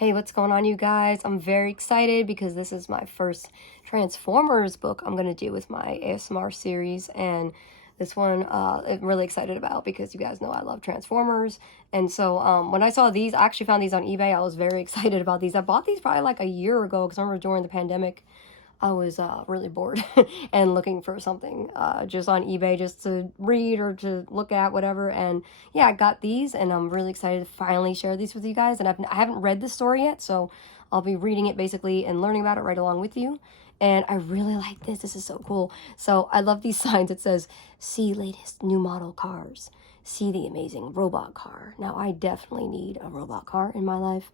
Hey, what's going on, you guys? I'm very excited because this is my first Transformers book I'm going to do with my ASMR series, and this one I'm really excited about because you guys know I love Transformers. And so when I saw these, I actually found these on eBay. I was very excited about these. I bought these probably like a year ago because I remember during the pandemic I was really bored and looking for something just on eBay just to read or to look at, whatever. And yeah, I got these, and I'm really excited to finally share these with you guys. And I haven't read the story yet, so I'll be reading it basically and learning about it right along with you. And I really like this. This is so cool. So I love these signs. It says, "See latest new model cars. See the amazing robot car." Now, I definitely need a robot car in my life.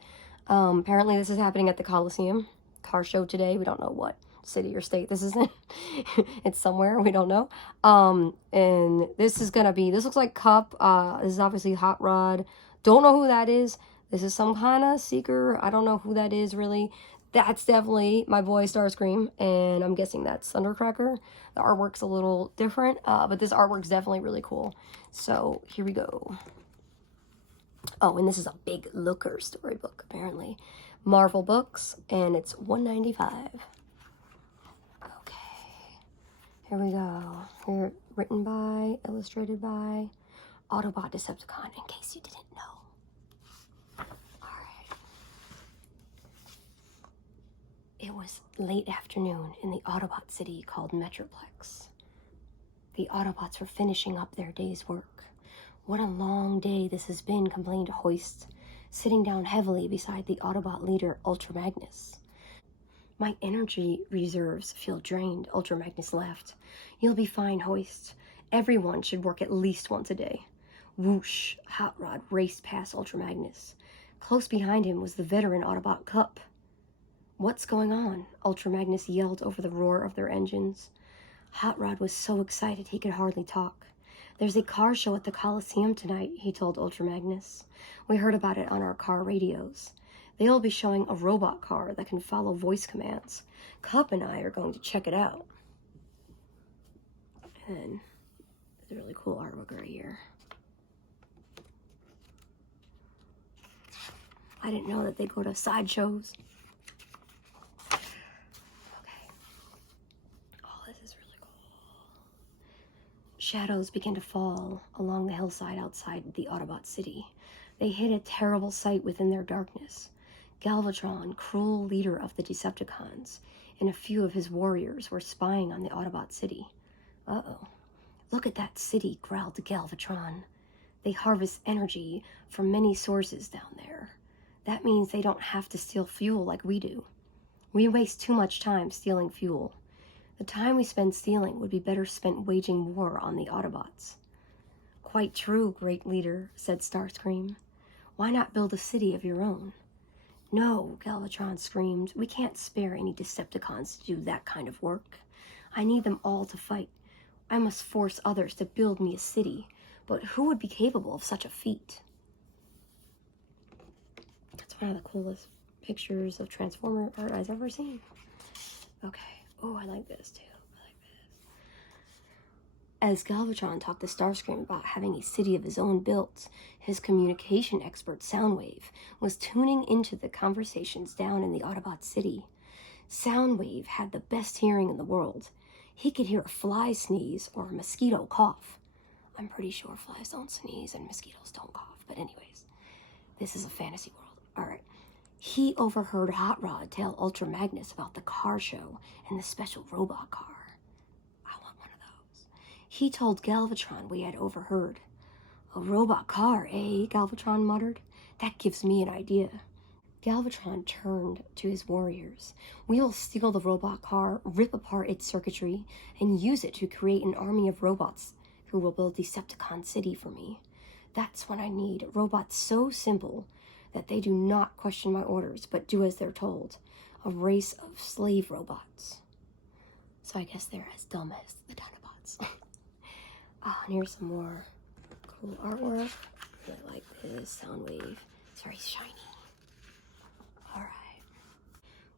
Apparently, this is happening at the Coliseum car show today. We don't know what city or state this is in. It's somewhere, we don't know. And this is gonna be, this looks like Cup. This is obviously Hot Rod. Don't know who that is. This is some kind of seeker. I don't know who that is really. That's definitely my boy Starscream, and I'm guessing that's Thundercracker. The artwork's a little different, but this artwork's definitely really cool. So here we go. Oh, and this is a big looker storybook, apparently. Marvel Books, and it's $1.95. Here we go. Here, written by, illustrated by Autobot Decepticon, in case you didn't know. Alright. It was late afternoon in the Autobot city called Metroplex. The Autobots were finishing up their day's work. "What a long day this has been," complained Hoist, sitting down heavily beside the Autobot leader, Ultra Magnus. "My energy reserves feel drained," Ultra Magnus laughed. "You'll be fine, Hoist. Everyone should work at least once a day." Whoosh! Hot Rod raced past Ultra Magnus. Close behind him was the veteran Autobot Cup. "What's going on?" Ultra Magnus yelled over the roar of their engines. Hot Rod was so excited he could hardly talk. "There's a car show at the Coliseum tonight," he told Ultra Magnus. "We heard about it on our car radios. They'll be showing a robot car that can follow voice commands. Cup and I are going to check it out." And there's a really cool artwork right here. I didn't know that they go to sideshows. Okay. Oh, this is really cool. Shadows began to fall along the hillside outside the Autobot city. They hid a terrible sight within their darkness. Galvatron, cruel leader of the Decepticons, and a few of his warriors were spying on the Autobot city. Uh-oh. "Look at that city," growled Galvatron. "They harvest energy from many sources down there. That means they don't have to steal fuel like we do. We waste too much time stealing fuel. The time we spend stealing would be better spent waging war on the Autobots." "Quite true, great leader," said Starscream. "Why not build a city of your own?" "No," Galvatron screamed. "We can't spare any Decepticons to do that kind of work. I need them all to fight. I must force others to build me a city. But who would be capable of such a feat?" That's one of the coolest pictures of Transformer art I've ever seen. Okay. Oh, I like this too. I like this. As Galvatron talked to Starscream about having a city of his own built, his communication expert Soundwave was tuning into the conversations down in the Autobot city. Soundwave had the best hearing in the world. He could hear a fly sneeze or a mosquito cough. I'm pretty sure flies don't sneeze and mosquitoes don't cough, but anyways, this is a fantasy world. Alright. He overheard Hot Rod tell Ultra Magnus about the car show and the special robot car. I want one of those. He told Galvatron we had overheard. "A robot car, eh?" Galvatron muttered. "That gives me an idea." Galvatron turned to his warriors. "We will steal the robot car, rip apart its circuitry, and use it to create an army of robots who will build Decepticon City for me. That's what I need, robots so simple that they do not question my orders, but do as they're told. A race of slave robots." So I guess they're as dumb as the Dinobots. And here's some more cool artwork. I really like this. Soundwave. It's very shiny. Alright.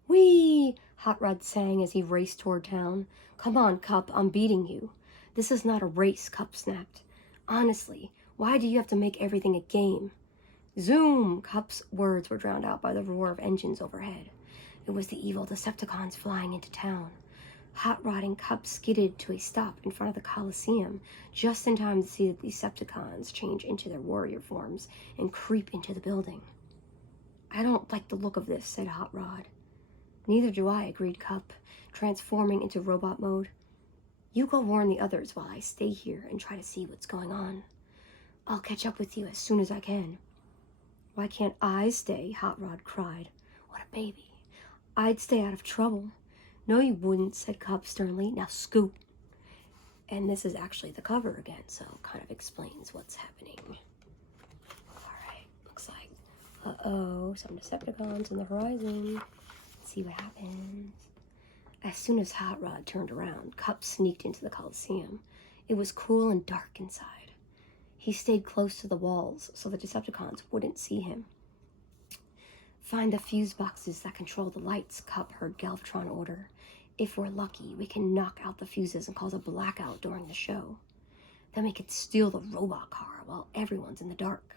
"Whee!" Hot Rod sang as he raced toward town. "Come on, Cup, I'm beating you." "This is not a race," Cup snapped. "Honestly, why do you have to make everything a game?" Zoom! Cup's words were drowned out by the roar of engines overhead. It was the evil Decepticons flying into town. Hot Rod and Cup skidded to a stop in front of the Coliseum, just in time to see the Decepticons change into their warrior forms and creep into the building. I don't like the look of this, said Hot Rod. Neither do I, agreed Cup, transforming into robot mode. You go warn the others while I stay here and try to see what's going on. I'll catch up with you as soon as I can. Why can't I stay? Hot Rod cried. What a baby. I'd stay out of trouble. No, you wouldn't, said Cup sternly. Now scoot. And this is actually the cover again, so it kind of explains what's happening. Alright, looks like, uh-oh, some Decepticons in the horizon. Let's see what happens. As soon as Hot Rod turned around, Cup sneaked into the Coliseum. It was cool and dark inside. He stayed close to the walls so the Decepticons wouldn't see him. Find the fuse boxes that control the lights, Cup heard Galvatron order. If we're lucky, we can knock out the fuses and cause a blackout during the show. Then we could steal the robot car while everyone's in the dark.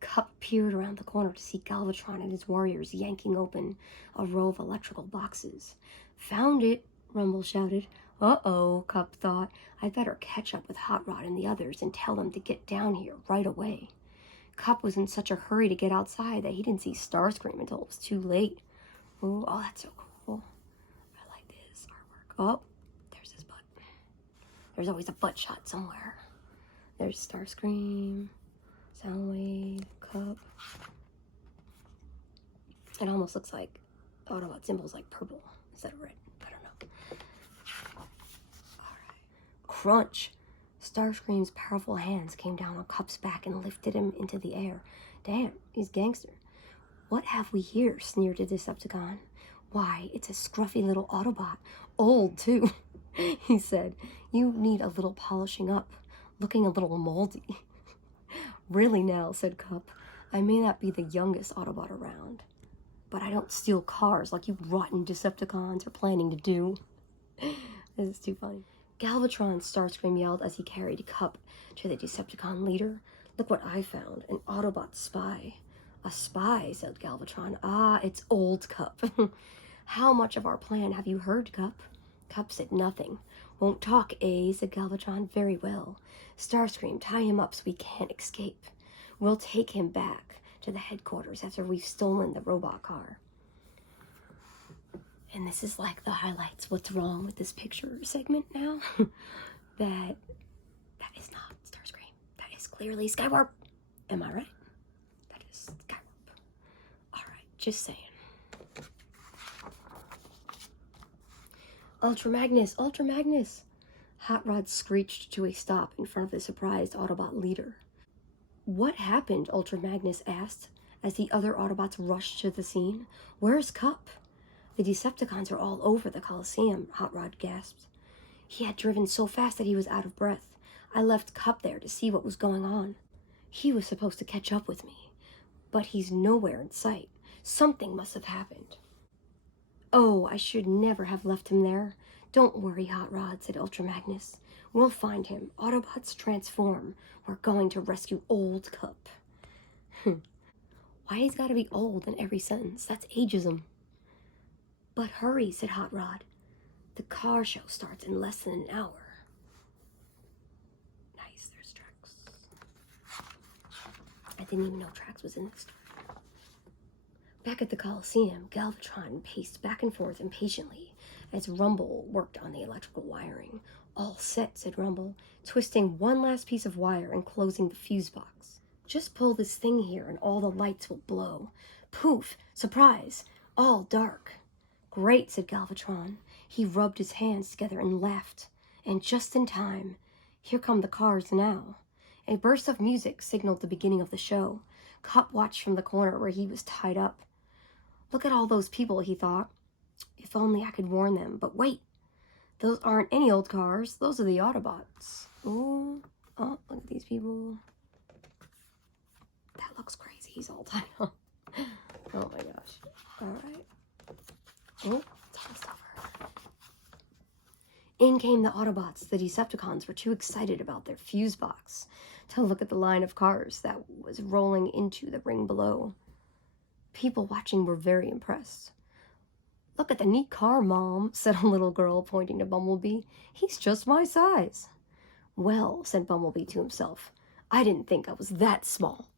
Cup peered around the corner to see Galvatron and his warriors yanking open a row of electrical boxes. Found it, Rumble shouted. Uh-oh, Cup thought. I'd better catch up with Hot Rod and the others and tell them to get down here right away. Cup was in such a hurry to get outside that he didn't see Starscream until it was too late. Ooh, oh, that's so cool. I like this artwork. Oh, there's his butt. There's always a butt shot somewhere. There's Starscream, Soundwave, Cup. It almost looks like Autobot symbols like purple instead of red. I don't know. Alright. Crunch! Starscream's powerful hands came down on Cup's back and lifted him into the air. Damn, he's gangster. What have we here? Sneered the Decepticon. Why, it's a scruffy little Autobot. Old, too, he said. You need a little polishing up. Looking a little moldy. Really now, said Cup. I may not be the youngest Autobot around, but I don't steal cars like you rotten Decepticons are planning to do. This is too funny. Galvatron, Starscream yelled as he carried Cup to the Decepticon leader. Look what I found, an Autobot spy. A spy, said Galvatron. Ah, it's old Cup. How much of our plan have you heard, Cup? Cup said nothing. Won't talk, eh, said Galvatron. Very well. Starscream, tie him up so he can't escape. We'll take him back to the headquarters after we've stolen the robot car. And this is like the highlights. What's wrong with this picture segment now? that is not Starscream. That is clearly Skywarp. Am I right? That is Skywarp. Alright, just saying. Ultra Magnus! Ultra Magnus! Hot Rod screeched to a stop in front of the surprised Autobot leader. What happened? Ultra Magnus asked as the other Autobots rushed to the scene. Where's Cup? The Decepticons are all over the Coliseum, Hot Rod gasped. He had driven so fast that he was out of breath. I left Cup there to see what was going on. He was supposed to catch up with me, but he's nowhere in sight. Something must have happened. Oh, I should never have left him there. Don't worry, Hot Rod, said Ultra Magnus. We'll find him. Autobots transform. We're going to rescue old Cup. Why he's gotta be old in every sentence? That's ageism. But hurry, said Hot Rod. The car show starts in less than an hour. Nice, there's Trax. I didn't even know Trax was in this story. Back at the Coliseum, Galvatron paced back and forth impatiently as Rumble worked on the electrical wiring. All set, said Rumble, twisting one last piece of wire and closing the fuse box. Just pull this thing here and all the lights will blow. Poof! Surprise! All dark. Great, said Galvatron. He rubbed his hands together and laughed. And just in time. Here come the cars now. A burst of music signaled the beginning of the show. Cup watched from the corner where he was tied up. Look at all those people, he thought. If only I could warn them. But wait! Those aren't any old cars. Those are the Autobots. Ooh. Oh, look at these people. That looks crazy. He's all tied up. Oh my gosh. Alright. Oh, it's almost over. In came the Autobots. The Decepticons were too excited about their fuse box to look at the line of cars that was rolling into the ring below. People watching were very impressed. "Look at the neat car, Mom," said a little girl, pointing to Bumblebee. "He's just my size." "Well," said Bumblebee to himself, "I didn't think I was that small."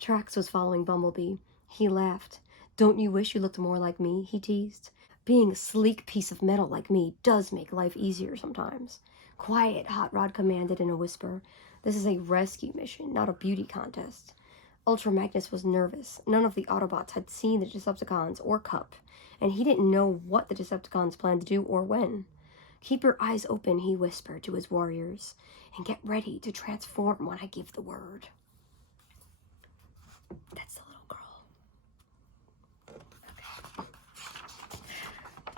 Trax was following Bumblebee. He laughed. "Don't you wish you looked more like me?" he teased. "Being a sleek piece of metal like me does make life easier sometimes." "Quiet," Hot Rod commanded in a whisper. "This is a rescue mission, not a beauty contest." Ultra Magnus was nervous. None of the Autobots had seen the Decepticons or Cup, and he didn't know what the Decepticons planned to do or when. "Keep your eyes open," he whispered to his warriors, "and get ready to transform when I give the word." That's the little girl. Okay.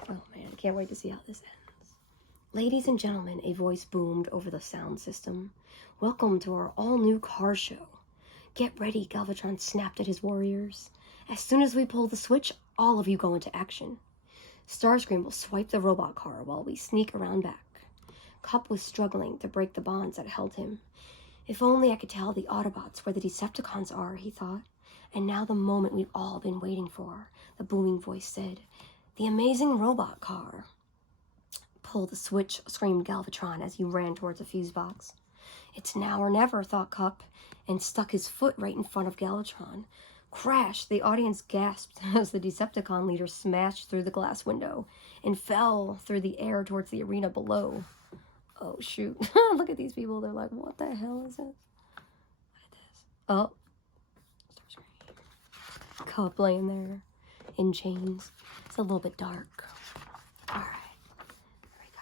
Oh man, I can't wait to see how this ends. "Ladies and gentlemen," a voice boomed over the sound system. "Welcome to our all-new car show." "Get ready," Galvatron snapped at his warriors. "As soon as we pull the switch, all of you go into action. Starscream will swipe the robot car while we sneak around back." Cup was struggling to break the bonds that held him. "If only I could tell the Autobots where the Decepticons are," he thought. "And now the moment we've all been waiting for," the booming voice said. "The amazing robot car." "Pull the switch," screamed Galvatron as he ran towards the fuse box. "It's now or never," thought Cup, and stuck his foot right in front of Galvatron. Crash! The audience gasped as the Decepticon leader smashed through the glass window and fell through the air towards the arena below. Oh, shoot. Look at these people. They're like, what the hell is this? Look at this. Oh. Starscream. Cup laying there in chains. It's a little bit dark. All right. There we go.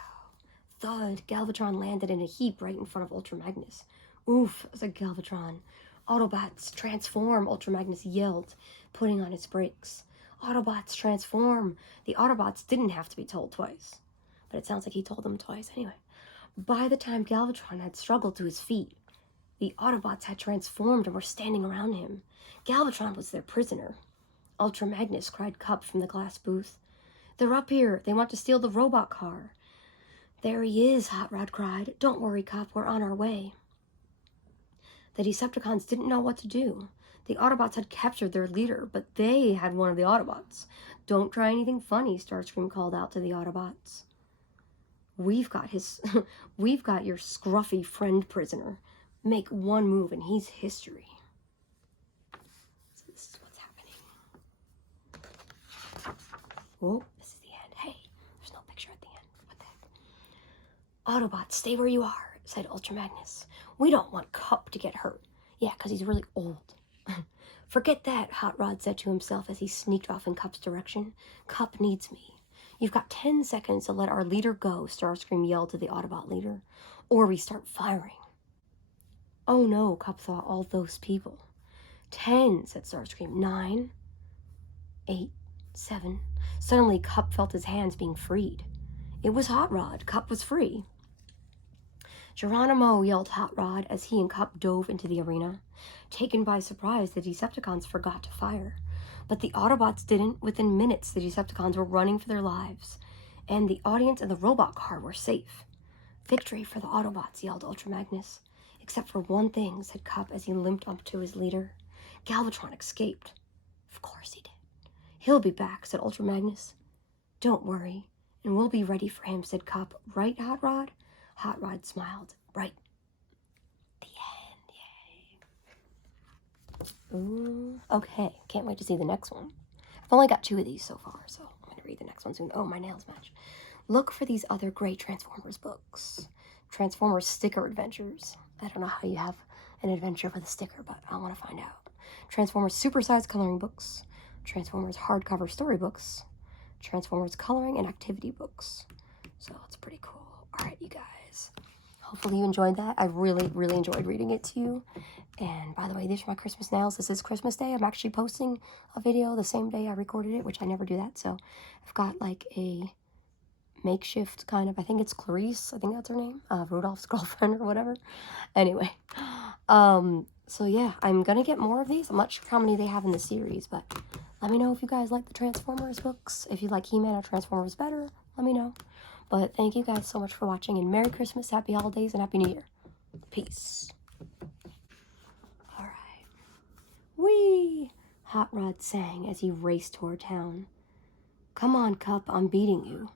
Thud. Galvatron landed in a heap right in front of Ultra Magnus. "Oof," said Galvatron. "Autobots, transform," Ultra Magnus yelled, putting on his brakes. "Autobots, transform." The Autobots didn't have to be told twice, but it sounds like he told them twice anyway. By the time Galvatron had struggled to his feet, the Autobots had transformed and were standing around him. Galvatron was their prisoner. "Ultra Magnus," cried Cup from the glass booth. "They're up here. They want to steal the robot car." "There he is," Hot Rod cried. "Don't worry, Cup. We're on our way." The Decepticons didn't know what to do. The Autobots had captured their leader, but they had one of the Autobots. "Don't try anything funny," Starscream called out to the Autobots. We've got your scruffy friend prisoner. Make one move and he's history." So this is what's happening. Oh, this is the end. Hey, there's no picture at the end. What the heck? "Autobots, stay where you are," said Ultra Magnus. "We don't want Cup to get hurt." "Yeah, because he's really old." "Forget that," Hot Rod said to himself as he sneaked off in Cup's direction. "Cup needs me." "You've got 10 seconds to let our leader go," Starscream yelled to the Autobot leader, "or we start firing." "Oh no," Cup thought, "all those people." 10, said Starscream. 9, 8, 7. Suddenly, Cup felt his hands being freed. It was Hot Rod. Cup was free. "Geronimo," yelled Hot Rod as he and Cup dove into the arena. Taken by surprise, the Decepticons forgot to fire. But the Autobots didn't. Within minutes, the Decepticons were running for their lives, and the audience and the robot car were safe. "Victory for the Autobots," yelled Ultra Magnus. "Except for one thing," said Cup as he limped up to his leader. "Galvatron escaped." "Of course he did." "He'll be back," said Ultra Magnus. "Don't worry, and we'll be ready for him," said Cup. "Right, Hot Rod?" Hot Rod smiled. "Right." The end. Yay. Ooh. Okay, can't wait to see the next one. I've only got 2 of these so far, so I'm going to read the next one soon. Oh, my nails match. "Look for these other great Transformers books. Transformers Sticker Adventures." I don't know how you have an adventure with a sticker, but I want to find out. "Transformers Supersized Coloring Books. Transformers Hardcover Storybooks. Transformers Coloring and Activity Books." So it's pretty cool. All right, you guys. Hopefully you enjoyed that. I really, really enjoyed reading it to you. And by the way, these are my Christmas nails. This is Christmas Day. I'm actually posting a video the same day I recorded it, which I never do that. So I've got like a makeshift kind of, I think it's Clarice, I think that's her name, Rudolph's girlfriend or whatever. Anyway, so yeah, I'm gonna get more of these. I'm not sure how many they have in the series, but let me know if you guys like the Transformers books. If you like He-Man or Transformers better, let me know. But thank you guys so much for watching, and Merry Christmas, Happy Holidays, and Happy New Year. Peace. Alright. Whee! Hot Rod sang as he raced toward town. Come on, Cup, I'm beating you.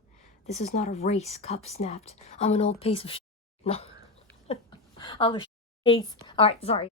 This is not a race, Cup snapped. I'm an old piece of No. I'm a piece. Alright, sorry.